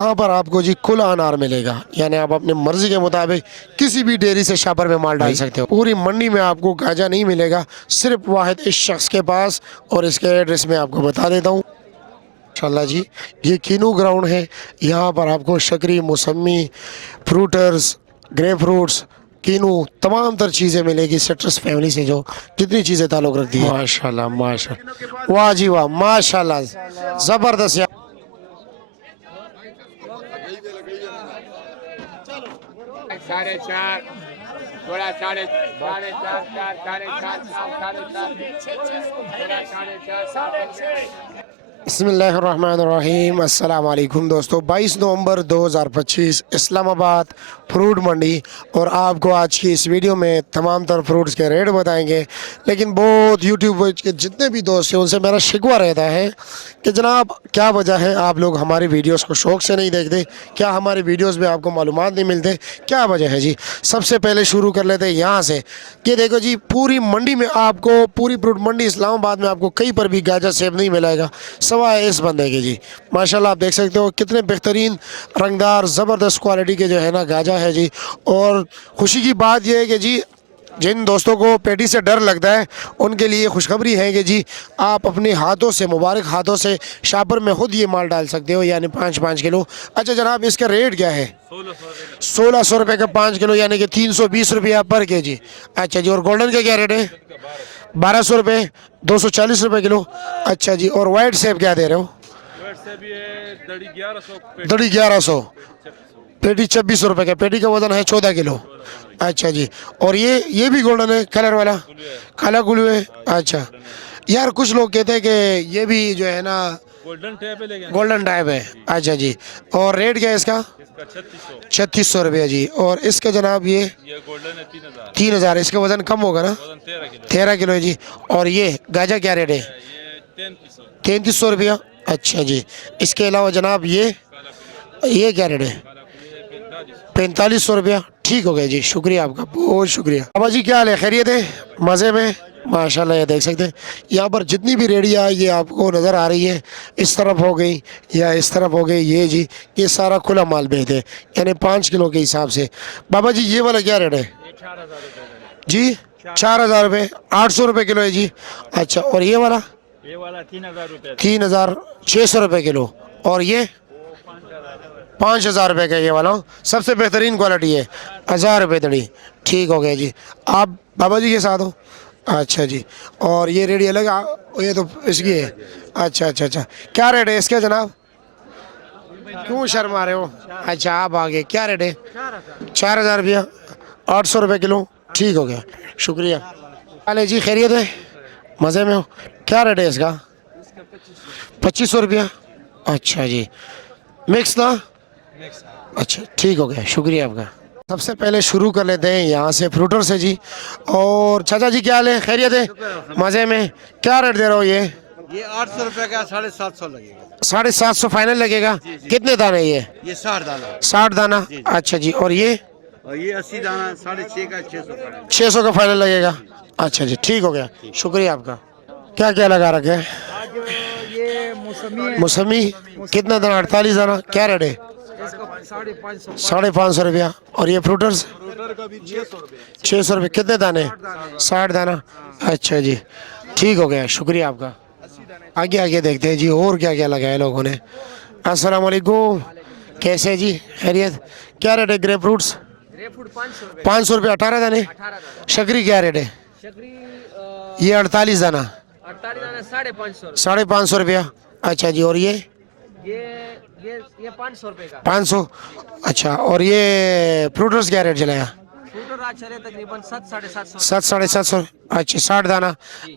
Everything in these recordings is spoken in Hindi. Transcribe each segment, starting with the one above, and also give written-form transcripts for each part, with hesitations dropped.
यहाँ पर आपको जी खुला अनार मिलेगा, यानी आप अपनी मर्जी के मुताबिक किसी भी डेयरी से शापर में माल डाल सकते हो। पूरी मंडी में आपको गांजा नहीं मिलेगा, सिर्फ वाहिद इस शख्स के पास। और इसके एड्रेस में आपको बता देता हूँ माशाल्लाह जी। ये कीनू ग्राउंड है। यहाँ पर आपको शकरी, मौसमी, फ्रूटर्स, ग्रेप फ्रूट्स, कीनू, तमाम तर चीज़ें मिलेगी सिट्रस फैमिली से जो जितनी चीज़ें ताल्लुक़ रखती है। माशाल्लाह माशाल्लाह, वाह जी वाह, माशाल्लाह, ज़बरदस्त। साढ़े चार, थोड़ा साढ़े साढ़े चार, चार साढ़े चार, साढ़े चार, साढ़े चार। बिस्मिल्लाहिर्रहमानिर्रहीम। अस्सलाम वालेकुम दोस्तों, 22 नवंबर 2025 इस्लामाबाद फ्रूट मंडी। और आपको आज की इस वीडियो में तमाम तर फ्रूट्स के रेट बताएंगे। लेकिन बहुत यूट्यूब के जितने भी दोस्त हैं उनसे मेरा शिकवा रहता है कि जनाब क्या वजह है आप लोग हमारी वीडियोस को शौक़ से नहीं देखते, क्या हमारी वीडियोस में आपको मालूमात नहीं मिलते, क्या वजह है जी। सबसे पहले शुरू कर लेते हैं यहाँ से कि देखो जी, पूरी मंडी में आपको, पूरी फ्रूट मंडी इस्लामाबाद में आपको कहीं पर भी गाजर सेब नहीं मिलेगा सवाए इस बंदे के जी। माशाल्लाह आप देख सकते हो कितने बेहतरीन रंगदार ज़बरदस्त क्वालिटी के जो है ना गाजा है जी। और खुशी की बात यह है कि जी जिन दोस्तों को पेटी से डर लगता है उनके लिए खुशखबरी है कि जी आप अपने हाथों से, मुबारक हाथों से शापर में खुद ये माल डाल सकते हो, यानी 5-5 किलो। अच्छा जनाब, इसका रेट क्या है? 1600 रुपये का 5 किलो, यानी कि 320 रुपया पर के जी। अच्छा जी, और गोल्डन का क्या रेट है? 1200 रुपये, 240 रुपये किलो। अच्छा जी, और वाइट सेब क्या दे रहे हो? दड़ी 1100, पेटी 2600 रुपये का। पेटी का वजन है 14 किलो। अच्छा जी, और ये भी गोल्डन है, कलर वाला, काला गुलू है। अच्छा यार, कुछ लोग कहते हैं कि ये भी जो है ना गोल्डन टाइप है। अच्छा जी, और रेट क्या है इसका? 3600 रुपया जी। और इसका जनाब ये गोल्डन है 3000। 3000, इसका वजन कम होगा ना? 13 किलो है जी। और ये गाजर क्या रेट है? 3300 रुपया। अच्छा जी, इसके अलावा जनाब ये क्या रेट है? 4500 रुपया। ठीक हो गया जी, शुक्रिया आपका, बहुत शुक्रिया। बाबा जी क्या हाल है, खैरियत है? मज़े में? माशाल्लाह, ये देख सकते हैं यहाँ पर जितनी भी रेडियाँ ये आपको नज़र आ रही है, इस तरफ हो गई या इस तरफ हो गई, ये जी ये सारा खुला माल बेचते हैं, यानी 5 किलो के हिसाब से। बाबा जी ये वाला क्या रेट है जी? 4000 रुपये, 800 रुपये किलो है जी। अच्छा, और ये वाला 3000 रुपये, 3600 रुपये किलो। और ये 5000 रुपये का ये वाला सबसे बेहतरीन क्वालिटी है, 1000 रुपये दड़ी। ठीक हो गया जी, आप बाबा जी के साथ हो? अच्छा जी, और ये रेडी अलग ये तो इसकी है। अच्छा अच्छा अच्छा, क्या रेट है इसका जनाब? क्यों शर्मा रहे हो? अच्छा आप आगे, क्या रेट है? 4000 रुपया, 800 रुपये किलो। ठीक हो गया, शुक्रिया। अले जी खैरियत है? मज़े में हो? क्या रेट है इसका? 2500 रुपया। अच्छा जी, मिक्स ना? अच्छा ठीक हो गया, शुक्रिया आपका। सबसे पहले शुरू कर लेते हैं यहाँ से फ्रूटर से जी। और चाचा जी क्या हाल है, खैरियत है? मज़े में। क्या रेट दे रहे हो ये? 800 रुपये का 750 लगेगा। 750 फाइनल लगेगा। कितने दाने ये 60 दाना। 60 दाना। अच्छा जी, और ये 80 दाना 650 का 600 600 का फाइनल लगेगा। अच्छा जी, ठीक हो गया, शुक्रिया आपका। क्या क्या लगा रखे हैं? ये मौसमी कितना दाना? 48 दाना। क्या रेट है? 550 रुपया। और ये फ्रूटर्स? 600 रुपये। कितने दाने? 60 दाना। अच्छा जी, ठीक हो गया, शुक्रिया आपका। आगे आगे देखते हैं जी और क्या क्या लगाया लोगों ने। अस्सलाम वालेकुम, कैसे है जी, खैरियत? क्या रेट है ग्रेप फ्रूट्स? 500 रुपये 18 दाने। शकरी क्या रेट है? ये 48 दाना, 550 रुपया। अच्छा जी, और ये 500 रुपए का। 500। अच्छा, और ये फ्रूटर्स क्या रेट चलेगा? फ्रूटर आज चले तकरीबन 700-750। 700-750। अच्छा 60 दाना।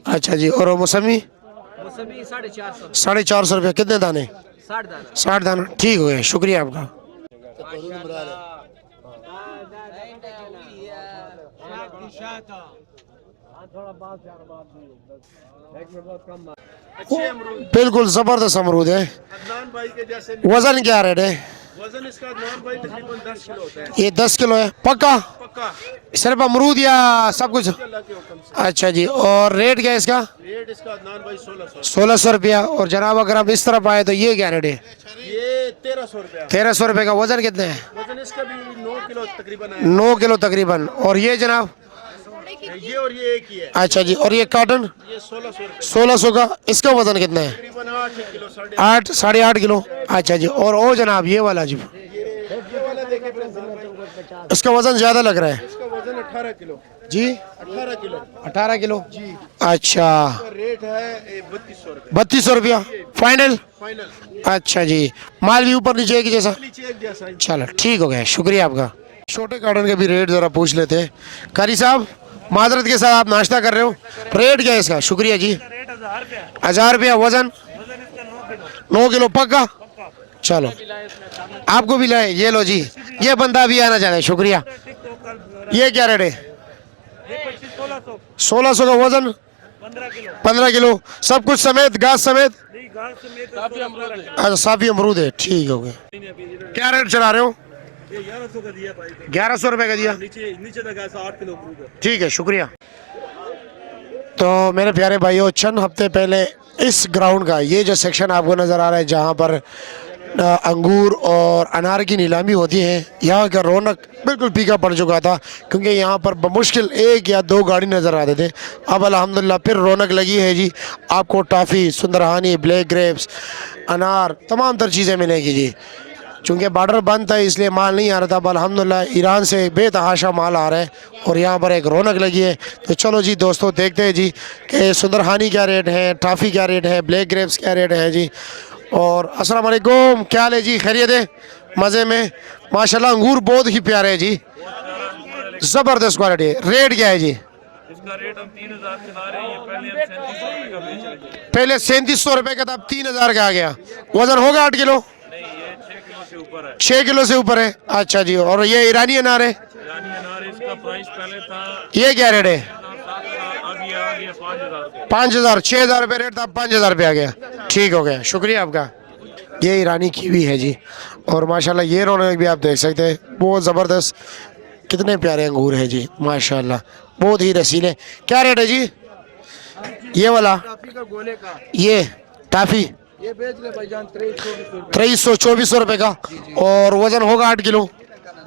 अच्छा जी, और मौसमी? मौसमी 450। 450 रुपये। कितने दाने? 60 दाना। 60 दाना। ठीक हो गया, शुक्रिया आपका। बिल्कुल ज़बरदस्त अमरूद है। वज़न क्या रेट है? वजन इसका नॉन भाई तकरीबन 10 किलो होता है। ये 10 किलो है पक्का? पक्का सिर्फ अमरूद या सब कुछ? अल्लाह के हुक्म से। अच्छा जी, और रेट क्या है इसका? रेट इसका नॉन भाई 1600। 1600 रुपया। और जनाब अगर हम इस तरफ आए तो ये क्या रेट है? ये 1300 रुपया। 1300 रुपये का। वजन कितने है? वजन इसका भी 9 किलो तकरीबन है। 9 किलो तकरीबन। और ये जनाब? ये और ये एक ही है। अच्छा जी, और ये कॉटन? ये 1600 रुपये 1600 का। इसका वजन कितना है? तकरीबन 8 किलो 8 8.5 किलो। अच्छा जी, और ओ जनाब ये वाला जी, ये वाला देखिए इसका वजन ज्यादा लग रहा है इसका वजन 18 किलो। जी? 18 किलो 18 किलो जी। अच्छा, रेट है 3200 रुपये 3200 रुपया फाइनल? फाइनल। अच्छा जी, माल भी ऊपर नीचे एक ही जैसा? नीचे एक जैसा ही। चलो ठीक हो गया, शुक्रिया आपका। छोटे कार्टन के भी रेट ज़रा पूछ लेते हैं। कारी साहब माजरत के साथ आप नाश्ता कर रहे हो, रेट क्या है इसका? शुक्रिया जी। 1000 रुपया। वजन? 9 किलो पक्का? चलो आपको भी लाए, ये लो जी। ये बंदा भी आना चाह रहा है, शुक्रिया। ये क्या रेट है? 1600 का। वजन? 15 किलो। सब कुछ समेत, घास समेत? अच्छा, साफी अमरूद है, ठीक हो गया। क्या रेट चला रहे हो? 1100 का दिया भाई। 1100 रुपये का दिया, नीचे तक ऐसा 8 किलो अमरूद है। ठीक है शुक्रिया। तो मेरे प्यारे भाइयों, चंद हफ्ते पहले इस ग्राउंड का ये जो सेक्शन आपको नज़र आ रहा है जहाँ पर अंगूर और अनार की नीलामी होती है, यहाँ का रौनक बिल्कुल फीका पड़ चुका था क्योंकि यहाँ पर बमुश्किल 1 या 2 गाड़ी नज़र आते थे। अब अल्हम्दुलिल्लाह फिर रौनक लगी है जी। आपको टॉफ़ी, सुंदरहानी, ब्लैक ग्रेप्स, अनार, तमाम तर चीज़ें मिलेंगी जी। चूँकि बॉर्डर बंद था इसलिए माल नहीं आ रहा था। अब अल्हम्दुलिल्लाह ईरान से बेतहाशा माल आ रहा है और यहाँ पर एक रौनक लगी है। तो चलो जी दोस्तों, देखते हैं जी कि सुंदरहानी क्या रेट है, टॉफ़ी क्या रेट है, ब्लैक ग्रेप्स क्या रेट है जी। और अस्सलाम वालेकुम, क्या हाल है जी? खैरियत है? मज़े में? माशाल्लाह अंगूर बहुत ही प्यारे हैं जी, ज़बरदस्त क्वालिटी है। रेट क्या है जी? इसका रेट हम 3000 चला रहे हैं, ये पहले हम 3700 का बेच रहे थे। पहले 3700 रुपये का था, अब 3000 का आ गया। वजन होगा 8 किलो? नहीं, ये 6 किलो से ऊपर है। 6 किलो से ऊपर है। अच्छा जी, और ये ईरानी अनार है, ईरानी अनार, इसका प्राइस पहले था ये क्या रेट है? 7000, अब ये आ गया 5000 पे। 5000। 6000 रुपये रेट था, 5000 रुपये आ गया, ठीक हो गया, शुक्रिया आपका। ये ईरानी कीवी है जी, और माशाल्लाह ये रौनक भी आप देख सकते हैं, बहुत ज़बरदस्त। कितने प्यारे अंगूर है जी माशाल्लाह, बहुत ही रसीले। क्या रेट है जी ये वाला? टॉफी का गोले का ये टाफी ये बेच रहे भाईजान 2300 2300-2400 रुपये का, और वजन होगा 8 किलो?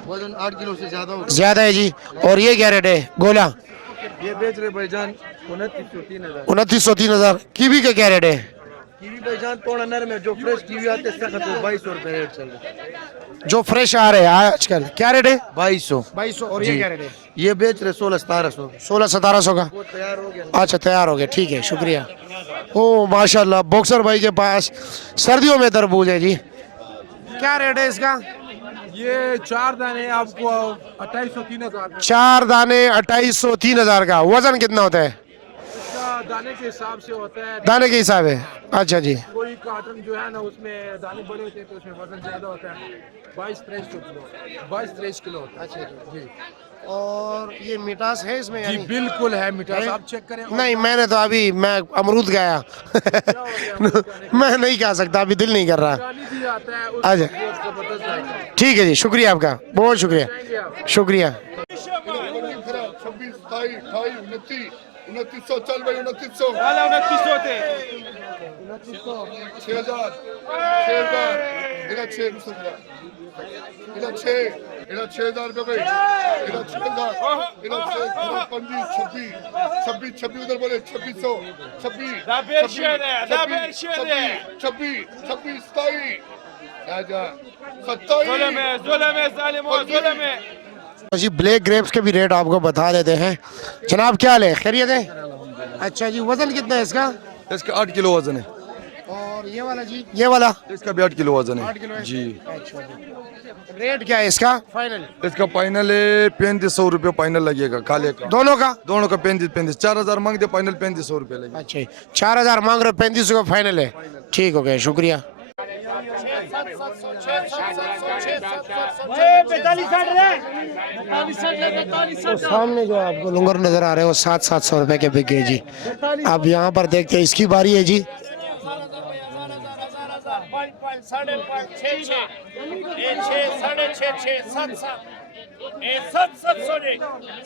वजन 8 किलो से ज्यादा होगा। ज़्यादा है जी। और ये क्या रेट है गोला? ये बेच रहे भाईजान 2900 3000। 2900-3000। कीवी का क्या रेट है? कीवी भाईजान थोड़ा नरम है, जो फ्रेश कीवी आते हैं सख्त 2200 रुपए रेट चल रहा है। जो फ्रेश आ रहे हैं आजकल, क्या रेट है? 2200। 2200। और ये क्या रेट है? ये बेच रहे 1600-1700। 1600-1700 का। वो तैयार हो गया। अच्छा तैयार हो गया, ठीक है शुक्रिया। ओ माशाल्लाह, बॉक्सर भाई के पास सर्दियों में तरबूज है जी। क्या रेट है इसका? ये 4 दाने आपको 2800 3000 में। 4 दाने 2800-3000 का। वजन कितना होता है? इसका दाने के हिसाब से होता है। दाने के हिसाब है। अच्छा जी, कोई कार्टन जो है ना उसमें दाने बड़े होते हैं तो उसमें वजन ज्यादा होता है। 22-23 किलो 22-23 किलो होता है। अच्छा जी। और ये मिठास है इसमें जी यानी? बिल्कुल है मिठास, है? आप चेक करें। नहीं, मैंने तो अभी मैं अमरूद खाया मैं नहीं खा सकता, अभी दिल नहीं कर रहा। पानी भी आता है अच्छा बहुत जबरदस्त जायका है। ठीक है जी, शुक्रिया आपका, बहुत शुक्रिया, शुक्रिया। 26, 27, 28, 29, 2900 चल भाई 2900 वाला 2900 थे। 6000 6000 इधर 6 इधर 6 इधर 6000 रुपए भाई इधर 6000 इधर 26 26 उधर बोले 2600 26 Da Berşene, da Berşene. 26 27 जा 27 Zuleme, zuleme, zalim o, zuleme. जी ब्लैक ग्रेप्स के भी रेट आपको बता देते हैं। जनाब क्या हाल है? खैरियत है? अच्छा जी, वजन कितना है इसका? इसका 8 किलो वजन है। और ये वाला जी, ये वाला इसका भी 8 किलो वजन 8 किलो है है? जी। अच्छा जी, रेट क्या है इसका फाइनल? इसका फाइनल है 3500 रुपये फाइनल लगेगा काले का, दोनों का? दोनों का 35 4000 मांग दे, फाइनल 3500 रुपये लगेगा। अच्छा 4000 मांग रहे हो, 3500 का फाइनल है, ठीक हो गया, शुक्रिया। तो सामने जो आपको लुंगर नजर आ रहे हो 700-700 रुपए के बिक गए जी। अब यहाँ पर देखते हैं, इसकी बारी है जी। साढ़े छः छः सात सात ए सात सात सौ रे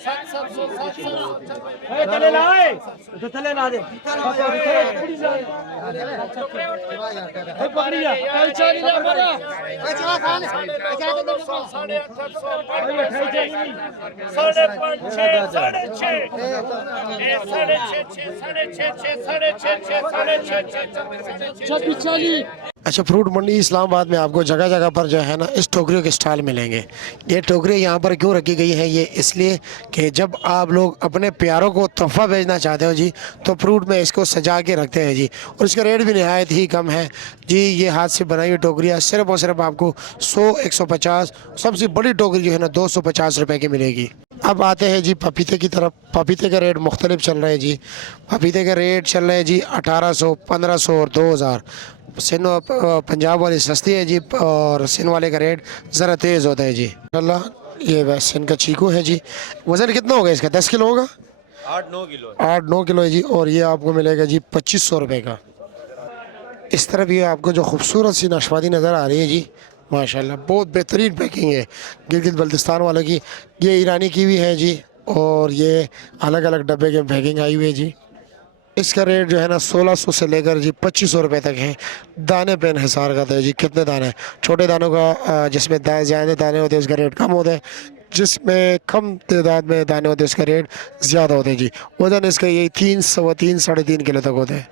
सात सात सौ सात सात साढ़े अठारह सौ साढ़े पाँच छः साढ़े छः ए साढ़े छः छः साढ़े छः छः साढ़े छः छः साढ़े छः छः अच्छा, फ्रूट मंडी इस्लामाबाद में आपको जगह जगह पर जो है ना इस टोकरियों के स्टॉल मिलेंगे। ये टोकरी यहाँ पर क्यों रखी गई है, ये इसलिए कि जब आप लोग अपने प्यारों को तोहफा भेजना चाहते हो जी तो फ्रूट में इसको सजा के रखते हैं जी, और इसका रेट भी नहायत ही कम है जी। ये हाथ से बनाई हुई टोकरियाँ सिर्फ और सिर्फ आपको 100-150, सबसे बड़ी टोकरी जो है ना 250 रुपये की मिलेगी। अब आते हैं जी पपीते की तरफ। पपीते का रेट मुख्तलिफ चल रहा है जी। पपीते का रेट चल रहा है जी 1800, 1500 और 2000। सिन पंजाब वाली सस्ती है जी, और सिन वाले का रेट ज़रा तेज़ होता है जी। अल्लाह, ये सिन का चीकू है जी। वज़न कितना होगा इसका? 10 किलो होगा? 8-9 किलो। 8-9 किलो है जी, और ये आपको मिलेगा जी 2500 रुपये का। इस तरफ ये आपको जो खूबसूरत सी नाशपाती नज़र आ रही है जी, माशाल्लाह बहुत बेहतरीन पैकिंग है गिलगित बल्तिस्तान वालों की। ये ईरानी की भी है जी, और ये अलग अलग डब्बे के पैकिंग आई हुई है जी। इसका रेट जो है ना 1600 से लेकर जी 2500 रुपये तक है। दाने पे हिसार करते हैं जी, कितने दाने। छोटे दानों का जिसमें ज़्यादा दाने होते हैं उसका रेट कम होता है, जिसमें कम तादाद में दाने होते हैं उसका रेट ज़्यादा होता है जी। वज़न इसका यही 3 3.5 किलो तक होता है।